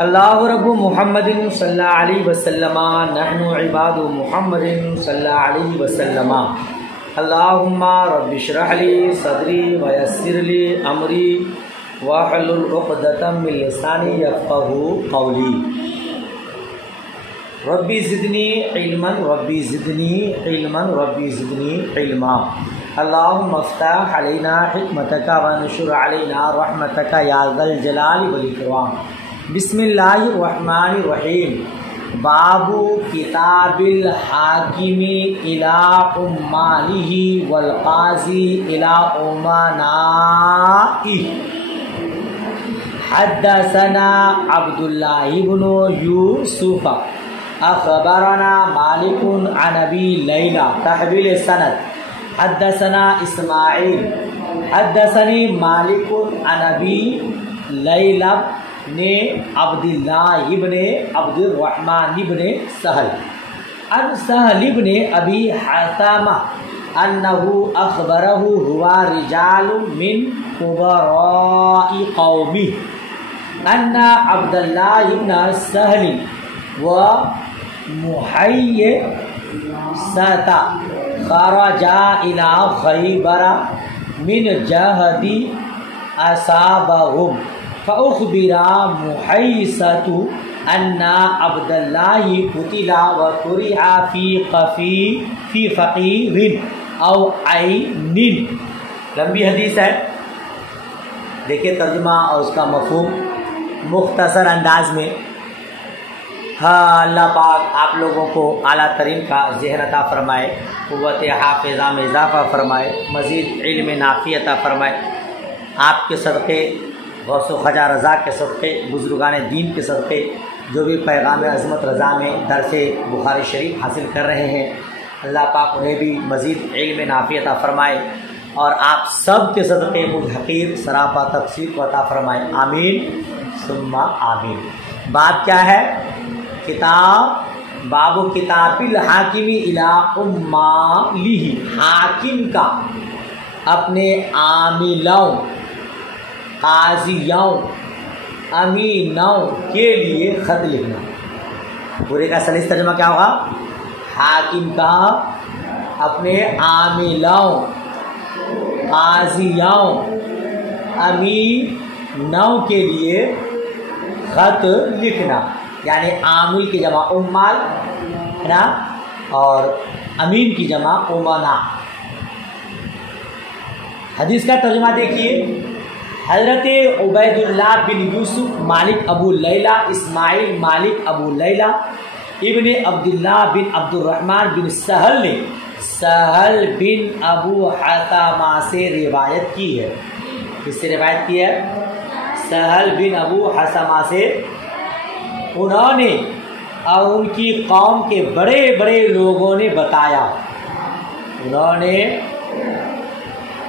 अल्लाहु रब्बु मुहम्मदिन सल्लल्लाहु अलैहि वसल्लम नहनु इबादु मुहम्मदिन सल्लल्लाहु अलैहि वसल्लम। अल्लाहुम्मा रब्बि इश्रह ली सदरी व यस्सिर ली अमरी वहलुल उक़दतम मिन लिसानी यफ़क़हू क़ौली। रब्बी ज़िदनी इल्मन रब्बी ज़िदनी इल्मन रब्बी ज़िदनी इल्मा। अल्लाहुम्मा अफ़्तह अलैना हिकमतका व अंशुर अलैना रहमतका या ज़ल जलाली वल इकराम। बिस्मिल्लाहिर्रहमानिर्रहीम। बाबू किताबिल हाकिमी इला उम्मालिही वल क़ाज़ी इला उमनाई। हद्दसना अब्दुल्लाह इब्नु यूसुफ अख़बरना मालिकुन अन अबी लैला तहवील सनद। हद्दसना इस्माइल हद्दसनी मालिकुन अन अबी लैला ने अब्दुल्लाह इब्ने अब्दुर्रहमान इब्ने सहल अन सहल इब्ने अबी हतामा अन्नहु अख़बरहु हुआ रिजालुम मिन कुबराई कौमी अन्ना अब्दुल्लाह इब्न सहल व मुहय्यसता खरजा इला खैबर मिन जहदी असाबहुम फ़उख़बिरा मुहय्यसतु अन्ना अब्दुल्लाह कुतिला व कुरिहा फ़ी फ़क़ीरिन औ ऐनिन। लंबी हदीस है, देखिए तर्जुमा और उसका मफ़हूम मुख्तसर अंदाज में। हाँ, अल्लाह पाक आप लोगों को आला तरीन का ज़हन अता फ़रमाए, क़ुव्वत हाफ़िज़ा में इज़ाफ़ा फ़रमाए, मज़ीद इल्म नाफ़ी अता फ़रमाए। आपके सदक़े गौसो ख़जा रज़ा के सदक़े, बुज़ुर्गान दीन के सदक़े जो भी पैगाम अज़मत रज़ा में दरस बुखारी शरीफ हासिल कर रहे हैं, अल्लाह पाक उन्हें भी मज़ीद इल्म नाफ़ी अता फ़रमाए और आप सब के सदक़े मुझ हक़ीर सरापा तक़सीर को अता फ़रमाए। आमीन सुम्मा आमीन। बात क्या है? किताब बाबू किताबिल हाकिमी इला उम्मालिही। हाकिम का अपने आमिलों, काज़ियों, अमीनों के लिए ख़त लिखना। पूरे का सलीस तर्जुमा क्या होगा? हाकिम का अपने आमिलों, काज़ियों, अमीनों के लिए ख़त लिखना। यानी आमिल की जमा उम्माल है ना, और अमीन की जमा उमना। हदीस का तर्जुमा देखिए। हज़रत उबैदुल्लाह बिन यूसुफ मालिक अबू लैला इस्माइल मालिक अबू लैला इब्ने अब्दुल्लाह बिन अब्दुर्रहमान बिन सहल ने सहल बिन अबू हतामा से रिवायत की है। किससे रिवायत की है? सहल बिन अबू हतामा से। उन्होंने और उनकी कौम के बड़े बड़े लोगों ने बताया। उन्होंने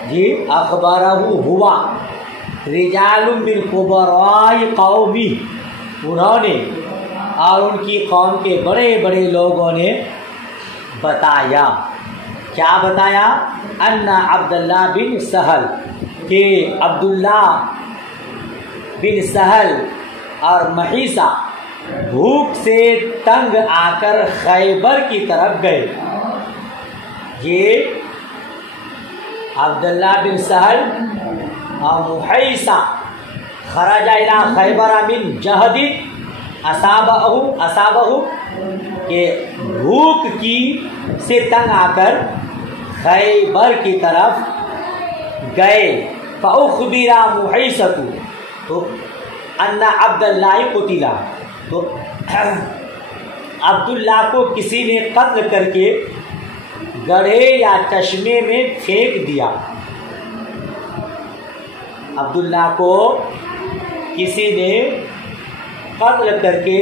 जी अखबरहु हुआ रिजालुम मिन कुबराई कौमी। उन्होंने और उनकी कौम के बड़े बड़े लोगों ने बताया। क्या बताया? अन्ना अब्दुल्लाह बिन सहल के अब्दुल्ला बिन सहल और महीसा भूख से तंग आकर खैबर की तरफ गए। ये अब्दुल्लाह बिन सहल और मुहय्यसा खरजा इला खैबर मिन जहदी असाबहु के भूख की से तंग आकर खैबर की तरफ गए। फ़उख़बिरा मुहय्यसतु तो अन्ना अब्दुल्लाह कुतिला, तो अब्दुल्लाह को किसी ने कत्ल करके गड्ढे या चश्मे में फेंक दिया। अब्दुल्लाह को किसी ने कत्ल करके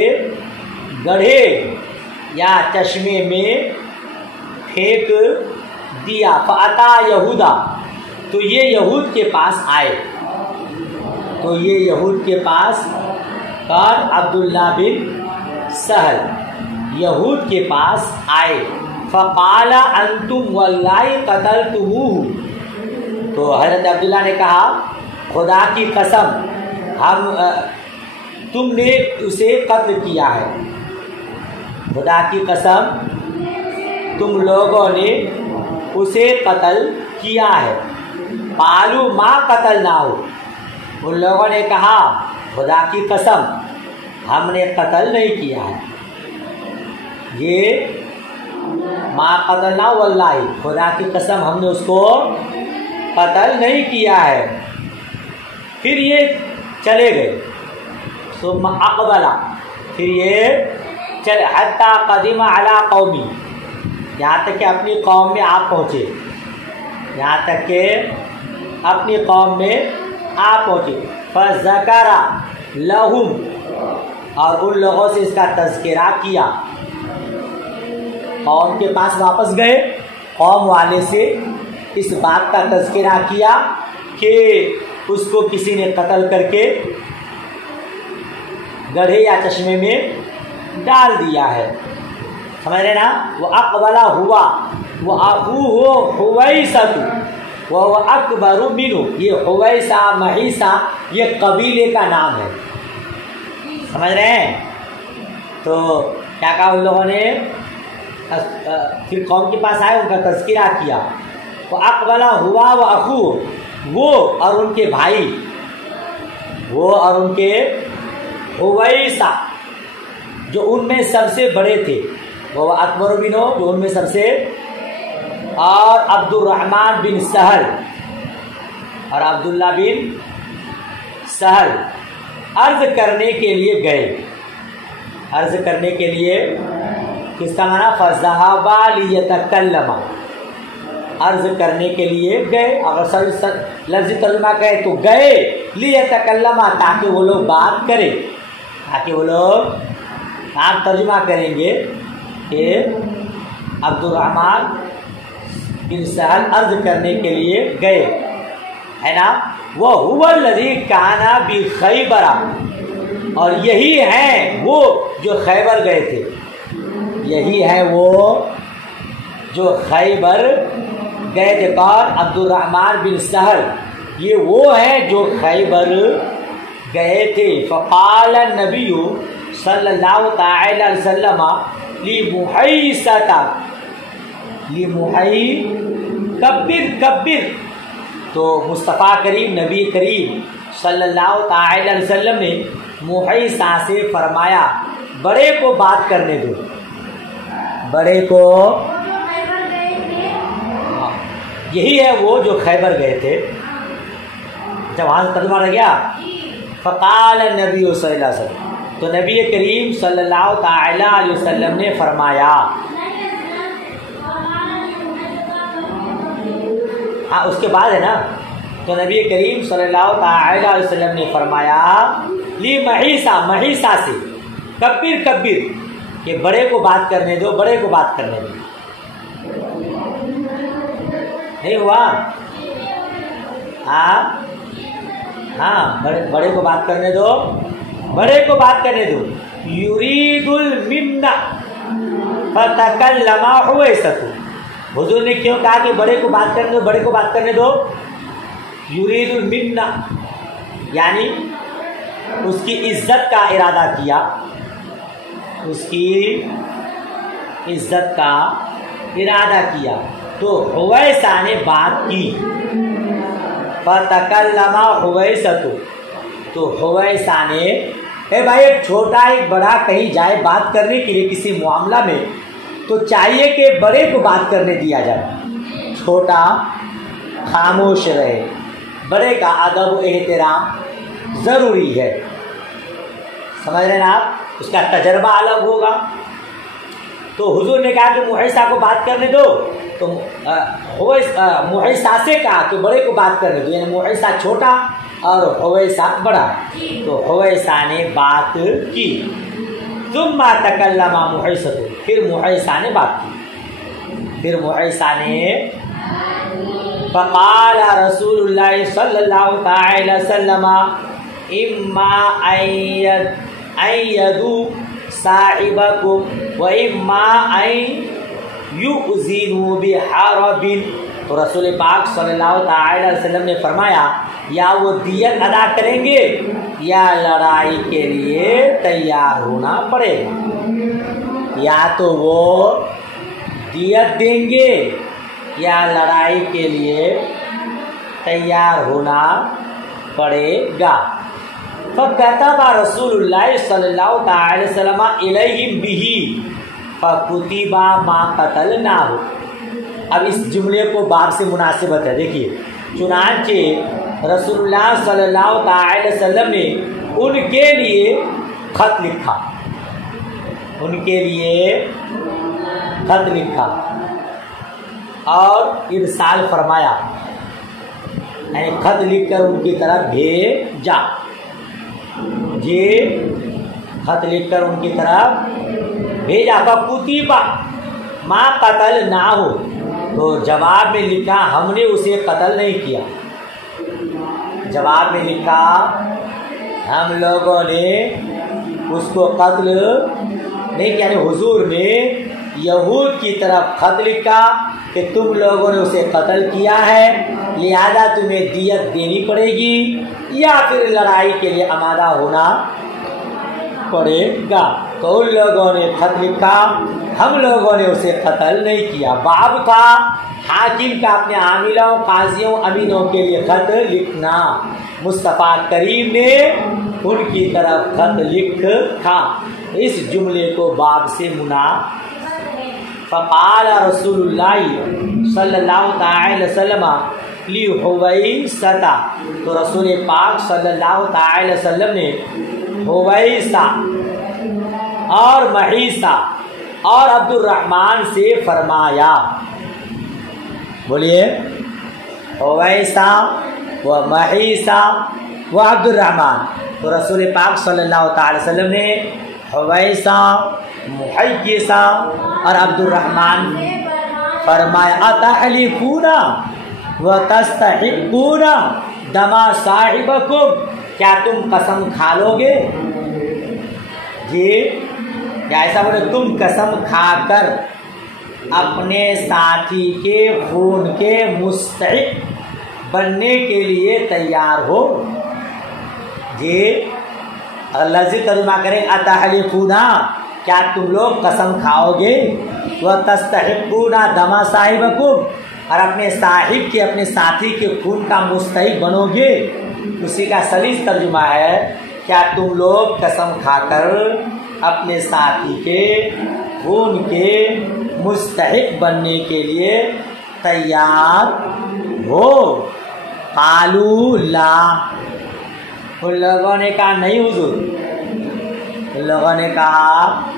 गड्ढे या चश्मे में फेंक दिया। फ़अता यहूदा, तो ये यहूद के पास आए। तो ये यहूद के पास कौन? अब्दुल्लाह बिन सहल यहूद के पास आए। फ़क़ाला अंतुम वल्लाहि क़तलतुमूहु, तो हज़रत अब्दुल्लाह ने कहा खुदा की कसम हम तुमने उसे कत्ल किया है, खुदा की कसम तुम लोगों ने उसे कत्ल किया है। पालू माँ कत्ल ना हो, उन लोगों ने कहा खुदा की कसम हमने कत्ल नहीं किया है। ये माँ कत्ल ना वल्लाही, खुदा की कसम हमने उसको कत्ल नहीं किया है। फिर ये चले गए, सुम्मा अक़बला, फिर ये चले हत्ता क़दिमा अला कौमी, यहाँ तक कि अपनी कौम में आप पहुँचे, यहाँ तक कि अपनी कौम में आप पहुँचे। फ़ज़करा लहुम, और उन लोगों से इसका तज़किरा किया। कौम के पास वापस गए, कौम वाले से इस बात का तज़किरा किया कि उसको किसी ने कत्ल करके गड्ढे या चश्मे में डाल दिया है। समझ रहे ना। वो अक़बला हुआ वो अबू हो हुवैसतु वो अकबरु मिनु, ये हुवैसा महीसा ये कबीले का नाम है। समझ रहे हैं। तो क्या कहा उन लोगों ने, फिर कौम के पास आए, उनका तज़किरा किया। वो अक़बला हुआ वो अखू, वो और उनके भाई, वो और उनके हुवैसा जो उनमें सबसे बड़े थे, वो अकबर बिन हो जो उनमें सबसे, और अब्दुर्रहमान बिन सहल और अब्दुल्ला बिन सहल अर्ज करने के लिए गए। अर्ज करने के लिए किसका माना, फ़ज़हबा लियतकल्लमा, अर्ज करने के लिए गए। अगर सही लफ्ज़ी तर्जुमा कहे तो गए लियतकल्लमा, ताकि वो लोग बात करें, ताकि वो लोग आप तर्जुमा करेंगे कि अब्दुर्रहमान बिन सहल अर्ज करने के लिए गए, है ना। वो हुवल्लज़ी काना बि खैबरा, और यही है वो जो खैबर गए थे, यही है वो जो खैबर गए थे। कौन, अब्दुर्रहमान बिन सहल, ये वो हैं जो खैबर गए थे। फ़क़ाल नबिय्यु सल्लल्लाहु तआला अलैहि वसल्लम लिमुहैसता, लिमुहै कब्बिर कब्बिर, तो मुस्तफ़ा करीम नबी करीम सल्लल्लाहु तआला अलैहि वसल्लम ने मुहैसा से फरमाया बड़े को बात करने दो, बड़े को। यही है वो जो खैबर गए थे। जब वहाँ से तर्जुमा रह गया, फ़क़ाल नबी सल्लल्लाहु अलैहि वसल्लम, तो नबी करीम सल्लल्लाहु तआला अलैहि वसल्लम ने फरमाया, हाँ उसके बाद है ना, तो नबी करीम सल्लल्लाहु तआला अलैहि वसल्लम ने फरमाया ली महीसा, महीसा से कब्बिर कब्बिर, कि बड़े को बात करने दो, बड़े को बात करने दो। नहीं हुआ, हाँ हाँ, बड़े को बात करने दो, बड़े को बात करने दो। युरीदुल मिन्ना फतकल्लमा हुवैसतु, हुजूर ने क्यों कहा कि बड़े को बात करने दो, बड़े को बात करने दो। युरीदुल मिन्ना यानी उसकी इज्जत का इरादा किया, उसकी इज्जत का इरादा किया। तो हुवैसा ने बात की, फतकल्लमा हुवैसतु, तो हुवैसा ने, भाई एक छोटा एक बड़ा कहीं जाए बात करने के लिए किसी मामला में, तो चाहिए कि बड़े को बात करने दिया जाए, छोटा खामोश रहे। बड़े का अदब एहतराम ज़रूरी है। समझ रहे हैं आप, उसका तजर्बा अलग होगा। तो हुजूर ने कहा कि मुहैसा को बात करने दो, तो मुहैसा से कहा कि बड़े को बात करने दो, यानी मुहैसा छोटा और हुवैसा बड़ा। तो हुवैसा ने बात की, सुम्मा तकल्लमा मुहैसतु, फिर मुहैसा ने बात की। फिर मुहैसा ने फ़क़ाल रसूलुल्लाह सल्लल्लाहु तआला वसल्लम इम्मा अयदु साहिबकुम व इम्मा अन युज़िनु बिहरबिन तो रसूल पाक सल्लल्लाहु अलैहि वसल्लम ने फरमाया, या वो दियत अदा करेंगे या लड़ाई के लिए तैयार होना पड़ेगा। या तो वो दियत देंगे या लड़ाई के लिए तैयार होना पड़ेगा। फ़कतबा रसूलुल्लाह सल्लल्लाहु अलैहि वसल्लम इलैहिम बिही फ़कुतिबा मा क़तलनाहु। अब इस जुमले को बाब से मुनासिबत है। देखिए, चुनांचे रसूलुल्लाह सल्लल्लाहु अलैहि वसल्लम ने उनके लिए खत लिखा, उनके लिए खत लिखा और इरसाल फरमाया, यानी खत लिखकर उनकी तरफ भेजा। ये खत लिखकर उनकी तरफ भेजा। फ़कुतिबा मा क़तलनाहु, तो जवाब में लिखा हमने उसे कत्ल नहीं किया। जवाब में लिखा हम लोगों ने उसको कत्ल नहीं किया। हुजूर ने यहूद की तरफ खत लिखा कि तुम लोगों ने उसे कत्ल किया है, लिहाजा तुम्हें दियत देनी पड़ेगी या फिर लड़ाई के लिए आमादा होना पड़ेगा। तो उन लोगों ने खत लिखा, हम लोगों ने उसे कत्ल नहीं किया। बाब था हाकिम का अपने आमिलों, काजियों, अमीनों के लिए खत लिखना। मुस्तफ़ा करीम ने उनकी तरफ खत लिखा। इस जुमले को बाब से मुना। फ़क़ाल रसूलुल्लाह सल्लल्लाहु अलैहि वसल्लम ली हुवैसता, तो रसूल पाक सल्लल्लाहु अलैहि वसल्लम ने हुवैसा और महीसा और अब्दुर्रहमान से फरमाया। बोलिए, हुवैसा व महीसा व अब्दुर्रहमान। तो रसूल पाक सल्लल्लाहु अलैहि वसल्लम ने हुवैसा, मुहय्यिसा और अब्दुर्रहमान फरमाया, अतहलिफूना व तस्तहिब्बूना दमा साहिबकुम, क्या तुम कसम खा लोगे? जी, क्या ऐसा बोले, तुम कसम खाकर अपने साथी के खून के मुस्तहिक बनने के लिए तैयार हो? जी, लफ्ज़ी तर्जुमा करें, अतहलिफूना, क्या तुम लोग कसम खाओगे? व तस्तहिब्बूना दमा साहिबकुम, और अपने साहिब के, अपने साथी के खून का मुस्तहिक बनोगे। उसी का सलीस तर्जुमा है, क्या तुम लोग कसम खाकर अपने साथी के खून के मुस्तहिक बनने के लिए तैयार हो? कालू ला, उन लोगों ने कहा नहीं हुजूर। उन लोगों ने कहा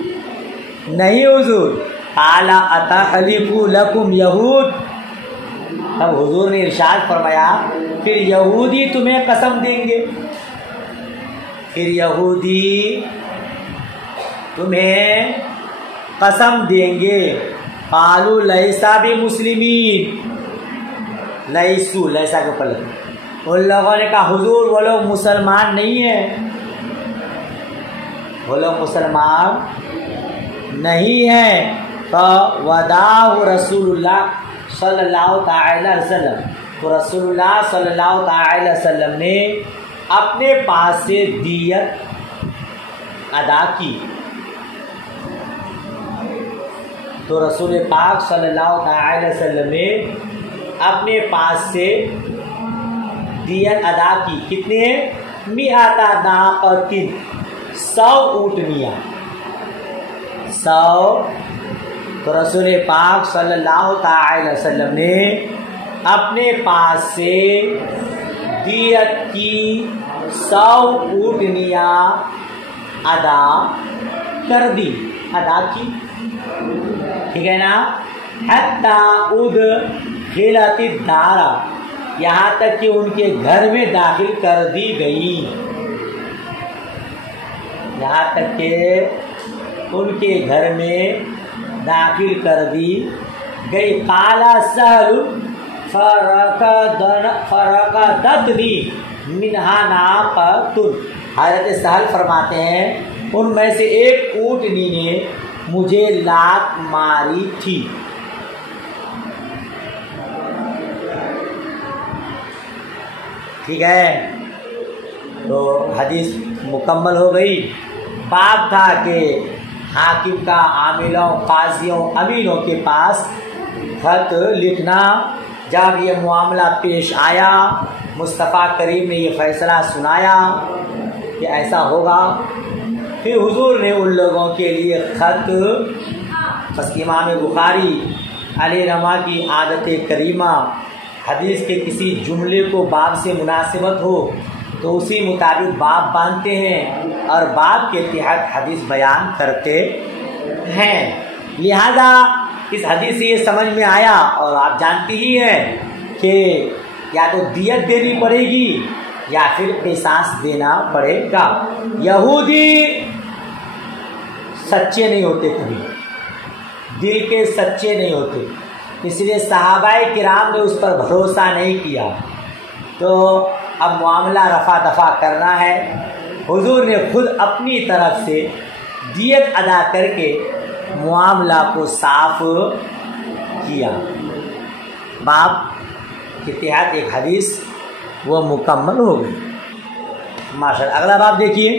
नहीं हुजूर। काला अतहलिफू लकुम यहूद, तब हुजूर ने इरशाद फरमाया, फिर यहूदी तुम्हें कसम देंगे, फिर यहूदी तुम्हें कसम देंगे। कालू लैसा भी मुस्लिमीन, लैसू, लैसा के ऊपर उन लोगों ने कहा हुजूर वो लोग मुसलमान नहीं है, वो लोग मुसलमान नहीं है। तो वदाहु रसूलुल्लाह सल्लल्लाहु अलैहि वसल्लम, तो रसूलुल्लाह सल्लल्लाहु अलैहि वसल्लम ने अपने पास से दियत अदा की। तो रसूल पाक सल्लल्लाहु अलैहि वसल्लम ने अपने पास से दियत अदा की। कितने? मिआता नाक़तिन, 100 ऊँटनियाँ, 100। तो रसूल पाक सल्लल्लाहु अलैहि वसल्लम ने अपने पास से दियत की 100 ऊँटनियाँ अदा कर दी, अदा की, ठीक है ना। हत्ता उद खिलती दारा, यहाँ तक कि उनके घर में दाखिल कर दी गई, यहाँ तक कि उनके घर में दाखिल कर दी गई। काला सहल फरकदतनी मिन्हा नाक़तुन, हज़रत सहल फरमाते हैं उनमें से एक ऊँटनी ने मुझे लात मारी थी। ठीक है, तो हदीस मुकम्मल हो गई। बाप था कि हाकिम का आमिलों, काजियों, अमीनों के पास खत लिखना। जब ये मामला पेश आया, मुस्तफ़ा करीम ने ये फ़ैसला सुनाया कि ऐसा होगा, फिर हुजूर ने उन लोगों के लिए ख़त, बस इमाम बुखारी अलैहिर्रहमा की आदत करीमा, हदीस के किसी जुमले को बाब से मुनासिबत हो तो उसी मुताबिक बाब बांधते हैं और बाब के तहत हदीस बयान करते हैं। लिहाजा इस हदीस से ये समझ में आया, और आप जानती ही हैं कि या तो दियत देनी पड़ेगी या फिर क़िसास देना पड़ेगा। यहूदी सच्चे नहीं होते, कभी दिल के सच्चे नहीं होते, इसलिए सहाबाए किराम ने उस पर भरोसा नहीं किया। तो अब मामला रफा दफा करना है। हुजूर ने खुद अपनी तरफ से दियत अदा करके मामला को साफ किया। बाब के तहत एक हदीस वो मुकम्मल हो गई। माशाअल्लाह। अगला बाब देखिए,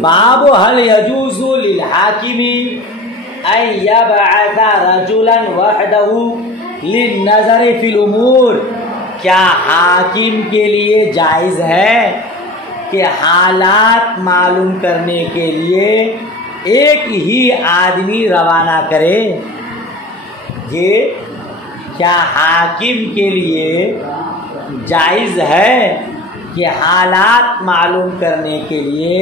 बाब हल यजूज़ु लिल हाकिमी अन यबअथ रजुलन वहदहु लिन नज़र फिल उमूर। क्या हाकिम के लिए जायज़ है कि हालात मालूम करने के लिए एक ही आदमी रवाना करे? ये क्या हाकिम के लिए जायज़ है कि हालात मालूम करने के लिए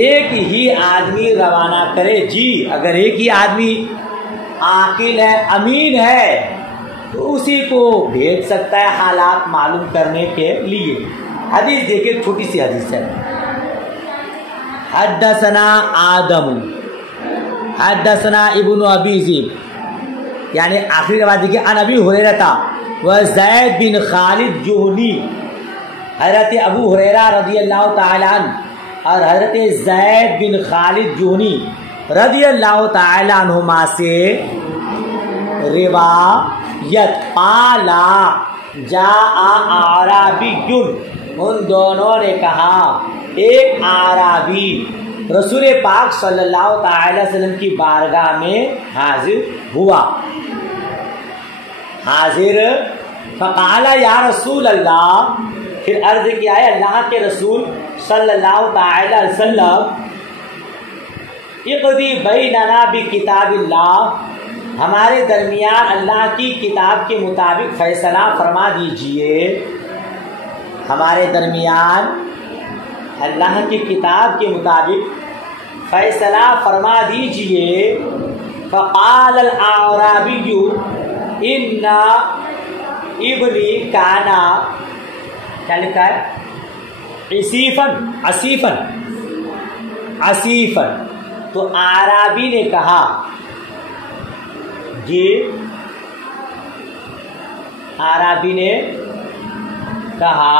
एक ही आदमी रवाना करे? जी, अगर एक ही आदमी आकिल है, अमीन है, तो उसी को भेज सकता है हालात मालूम करने के लिए। हदीस देखिए, छोटी सी हदीस है। हद्दसना आदम हद्दसना इब्नु अबी ज़िब, यानी आखिरी रिवायत देखिए, अन अबी हुरैरा व ज़ैद बिन खालिद जुहनी। हज़रत अबू हुरैरा रज़ियल्लाहु ताला अन्हु और हज़रत ज़ैद बिन खालिद जुहनी रज़ियल्लाहु ताला अन्हुमा से रिवायत, पाला जा आराबियुन, उन दोनों ने कहा, एक आराबी रसूल पाक सल्लल्लाहु अलैहि वसल्लम की बारगाह में हाजिर हुआ। हाजिर फ़क़ाला या रसूल अल्लाह, फिर अर्ज़ किया है अल्लाह के रसूल सल्लल्लाहु अलैहि वसल्लम, इक़दी बैनना बि किताबिल्लाह, हमारे दरमियान अल्लाह की किताब के मुताबिक फ़ैसला फरमा दीजिए। हमारे दरमियान अल्लाह की किताब के मुताबिक फ़ैसला फरमा दीजिए। फ़क़ाल अल आराबिय्यु इन्ना इब्नी काना, क्या लिखा है? असीफ़न, असीफ़न, असीफ़न। तो आराबी ने कहा, जी, आराबी ने कहा,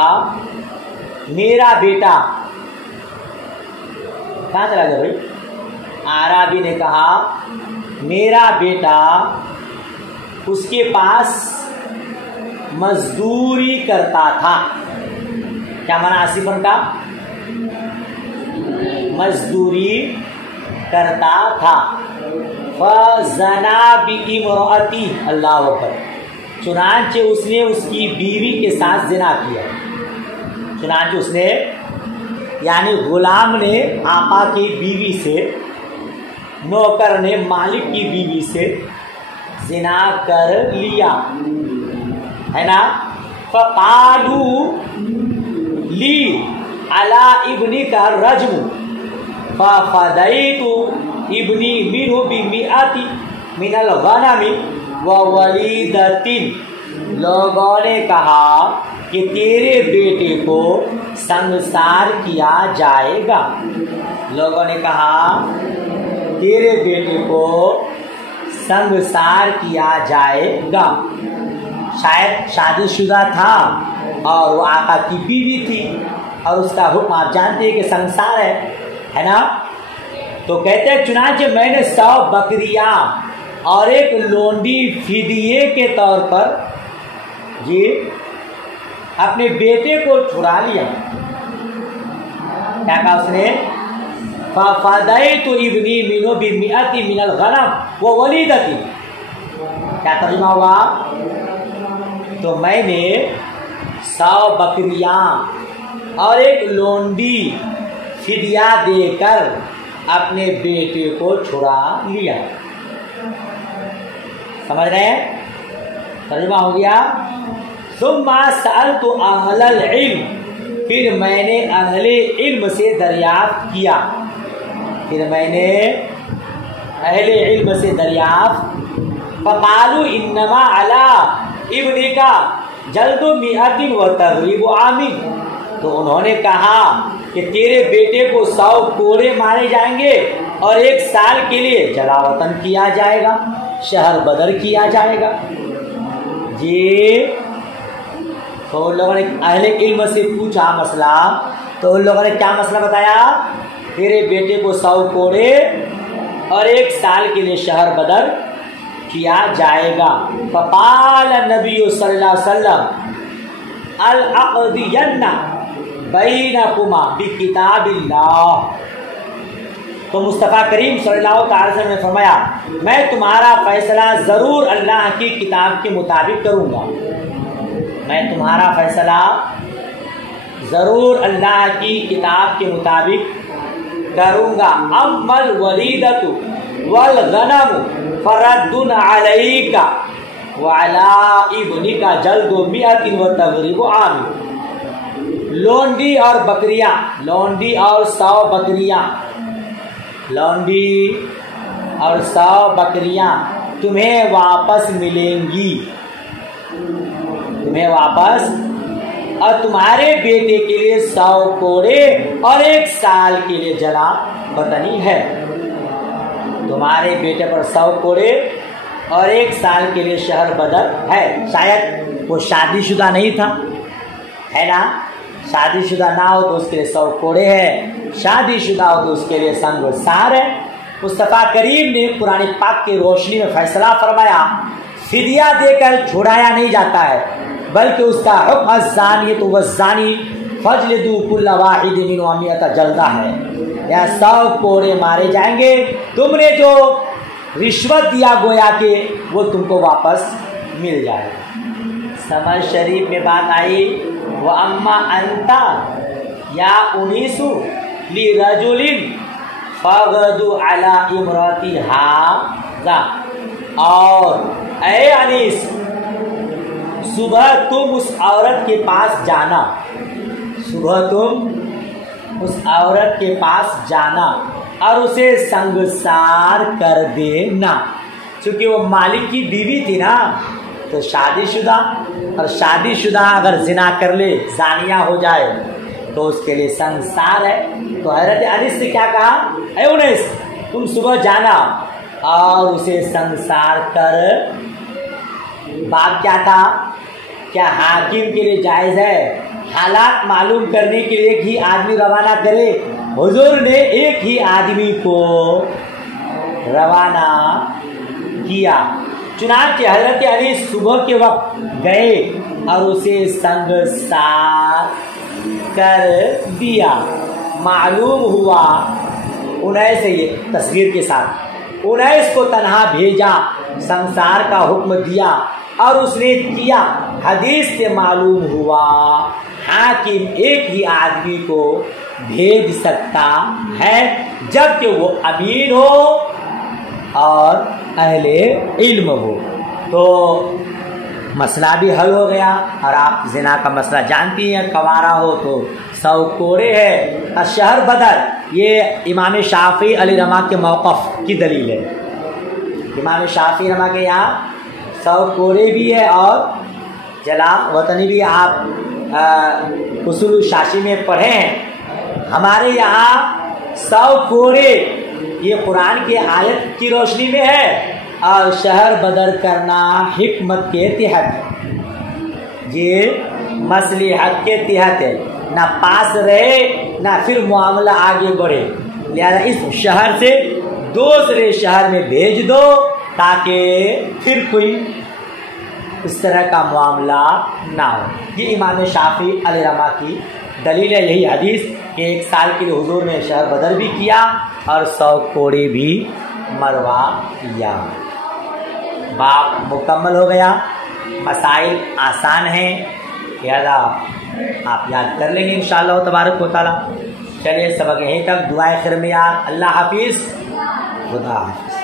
मेरा बेटा, कहाँ चला गया भाई? आराबी ने कहा, मेरा बेटा उसके पास मजदूरी करता था। क्या माना आसिफन का? मजदूरी करता था। फ़ज़ना बिइम्रअती, अल्लाहु अकबर, चुनांचे उसने उसकी बीवी के साथ ज़िना किया। चुनांचे उसने, यानी गुलाम ने आका की बीवी से, नौकर ने मालिक की बीवी से ज़िना कर लिया, है ना। फ़क़ालू ली अला इब्नी का रज्म फ़फ़दैतु इब्नी मिनहु बिमिअति मिनल गनमी व वलीदतिन। लोगों ने कहा कि तेरे बेटे को संसार किया जाएगा। लोगों ने कहा तेरे बेटे को संसार किया जाएगा। शायद शादीशुदा था और वो आका की बीवी थी, और उसका हुक्म आप जानते हैं कि संसार है ना। तो कहते हैं चुनांचे मैंने 100 बकरियां और एक लोंडी फिदिये के तौर पर ये अपने बेटे को छुड़ा लिया। क्या कहा उसने? फ़फ़दयतु इब्नी मिनो बिमिअति मिनल गनम व वलीदती। क्या तर्जुमा हुआ? तो मैंने 100 बकरियां और एक लोंडी फिदिया देकर अपने बेटे को छुड़ा लिया। समझ रहे हैं? तर्जुमा हो गया। सुम्मा सअलतु अहलल इल्म, फिर मैंने अहले इल्म से दरियाफ्त किया। फिर मैंने अहले इल्म से दरियाफ्त। फ़क़ालू इन्नमा अला इब्निका जल्दु मिअतिन व तग़रीबु आमिन। तो उन्होंने कहा कि तेरे बेटे को 100 कोड़े मारे जाएंगे और 1 साल के लिए जलावतन किया जाएगा, शहर बदर किया जाएगा जी। तो उन लोगों ने अहले इल्म से पूछा मसला, तो उन लोगों ने क्या मसला बताया? तेरे बेटे को 100 कोड़े और 1 साल के लिए शहर बदर किया जाएगा। फ़क़ाल नबी सल्लल्लाहु अलैहि वसल्लम अल अक़दियन्ना बैनकुमा बिकिताबिल्लाह। तो मुस्तफ़ा करीम सल्लल्लाहु अलैहि वसल्लम ने फरमाया, मैं तुम्हारा फैसला ज़रूर अल्लाह की किताब के मुताबिक करूँगा। मैं तुम्हारा फैसला ज़रूर अल्लाह की किताब के मुताबिक करूँगा। अम्मल वलीदतु वल गनमु फरद्दुन अलैका व अला इब्निका जल्दु मिअतिन व तग़रीबु आमिन। लोंडी और बकरियाँ, लोंडी और 100 बकरियाँ, लौंडी और 100 बकरियां तुम्हें वापस मिलेंगी, तुम्हें वापस, और तुम्हारे बेटे के लिए 100 कोड़े और 1 साल के लिए जला वतनी है। तुम्हारे बेटे पर 100 कोड़े और 1 साल के लिए शहर बदर है। शायद वो शादीशुदा नहीं था, है ना? शादीशुदा ना हो तो उसके लिए 100 कोड़े है, शादीशुदा हो तो उसके लिए संगसार है। मुस्तफ़ा करीम ने कुरान पाक की रोशनी में फैसला फरमाया, फिदिया देकर छुड़ाया नहीं जाता है, बल्कि उसका हुक्म अज़्ज़ानी तो वज़्ज़ानी फजलिदू कुल्ला वाहिदिन मिनहुमा मिअता जल्दा है। या 100 कोड़े मारे जाएंगे। तुमने जो रिश्वत दिया गोया के वो तुमको वापस मिल जाएगा। समझ शरीफ में बात आई। व अम्मा अंता या उनीसु ली रजुलिन फगदु अला इमराती हाज़ा। और ऐ अनीस, सुबह तुम उस औरत के पास जाना, सुबह तुम उस औरत के पास जाना और उसे संगसार कर देना। क्योंकि वो मालिक की बीवी थी ना, तो शादीशुदा, और शादीशुदा अगर जिना कर ले, जानिया हो जाए, तो उसके लिए संसार है। तो हज़रत अनीस से क्या कहा? ऐ उनैस, तुम सुबह जाना और उसे संसार कर। बात क्या था? क्या हाकिम के लिए जायज़ है हालात मालूम करने के लिए एक ही आदमी रवाना करे? हुजूर ने एक ही आदमी को रवाना किया। चुनांचे हज़रत अनीस सुबह के वक्त गए और उसे संगसार कर दिया। मालूम हुआ उनैस, ये तस्वीर के साथ, उनैस को तन्हा भेजा, संसार का हुक्म दिया और उसने किया। हदीस से मालूम हुआ हाकिम एक ही आदमी को भेज सकता है जबकि वो अमीन हो और अहले इल्म हो। तो मसला भी हल हो गया। और आप जिना का मसला जानती हैं, कवारा हो तो 100 कोड़े है। और शहर बदर, ये इमाम शाफी अली रमा के मौक़िफ़ की दलील है। इमाम शाफी रमा के यहाँ 100 कोड़े भी है और जला वतनी भी। आप उसूल शाशी में पढ़े हैं। हमारे यहाँ 100 कोड़े ये कुरान की आयत की रोशनी में है और शहर बदर करना हिकमत के तहत, ये मसलिहत के तहत है। ना पास रहे ना फिर मामला आगे बढ़े, लिहाजा इस शहर से दूसरे शहर में भेज दो ताकि फिर कोई इस तरह का मामला ना हो। ये इमाम शाफी अलैहिर्रहमा की दलील है। यही हदीस कि 1 साल के लिए हुजूर ने शहर बदर भी किया और 100 कोड़े भी मरवा लिया। बाप मुकम्मल हो गया। मसाइल आसान हैं, लिहाजा आप याद कर लेंगे इंशाअल्लाह तबारक व तआला। चलिए सबक यहीं तक। दुआए खैर में याद। अल्लाह हाफिज़, खुदा हाफिज़।